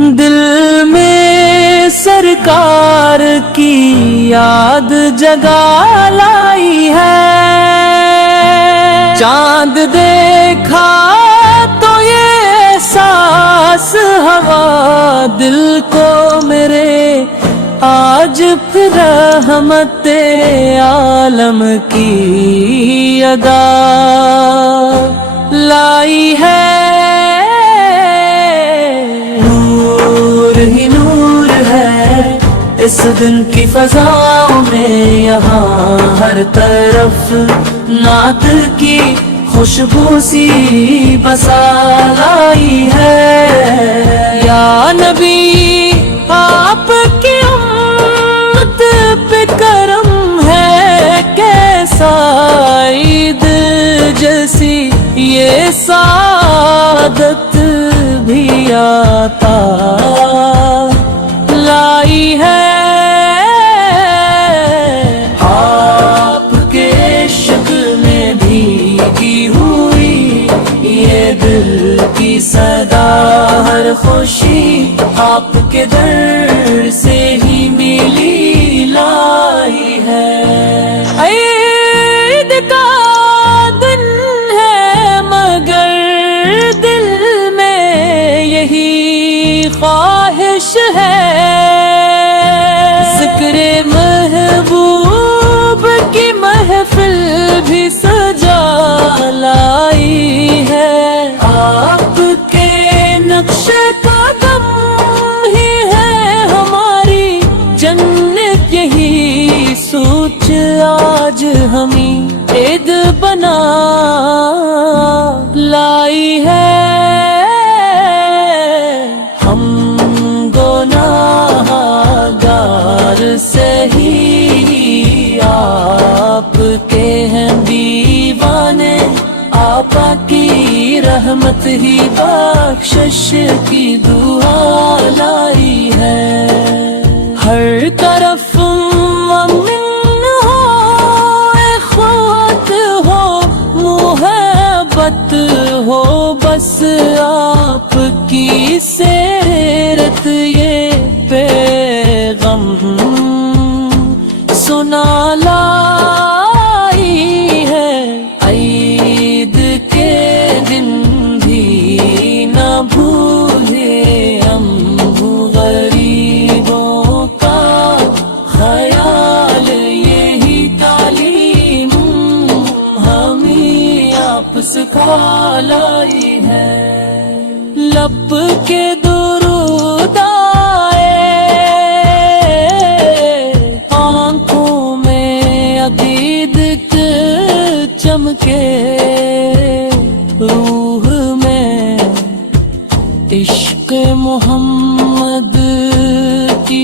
دل میں سرکار کی یاد جگا لائی ہے، چاند دیکھا تو یہ احساس ہوا دل کو میرے، آج پھر رحمت عالم کی ادا لائی ہے، نور ہی نور ہے اس دن کی فضاؤں میں، یہاں ہر طرف نعت کی خوشبو سی بسا لائی ہے، یا نبی آپ کی امت پہ کرم ہے، کیسا عید جیسی یہ سعادت بھی عطا لائی ہے، آپ کے عشق میں بھیگی ہوئی یہ دل کی صدا، ہر خوشی آپ کے در سے ہی ملی لائی ہے، عید کا دن ہے مگر دل میں یہی خواہش ہے، ذکر محبوب کی محفل بھی سجا لائی ہے، آپ کے نقش قدم ہی ہے ہماری جنت، یہی سوچ آج ہمیں عید بنا لائی ہے، ہم گناہ گار سہی آپ کے ہیں دیوانے، آقا کی رحمت ہی بخشش کی دعا لائی ہے، ہر طرف امن ہو، اخوت ہو، محبت ہو، بس آپ کی سیرت یہ پیغام سنا لائی ہے، عید کے دن بھی نہ بھولے ہم غریبوں کا خیال، یہی تعلیم ہمیں آپ سکھا لائی ہے، لب کے درود آئے، آنکھوں میں عقید چمکے، روح میں عشق محمد کی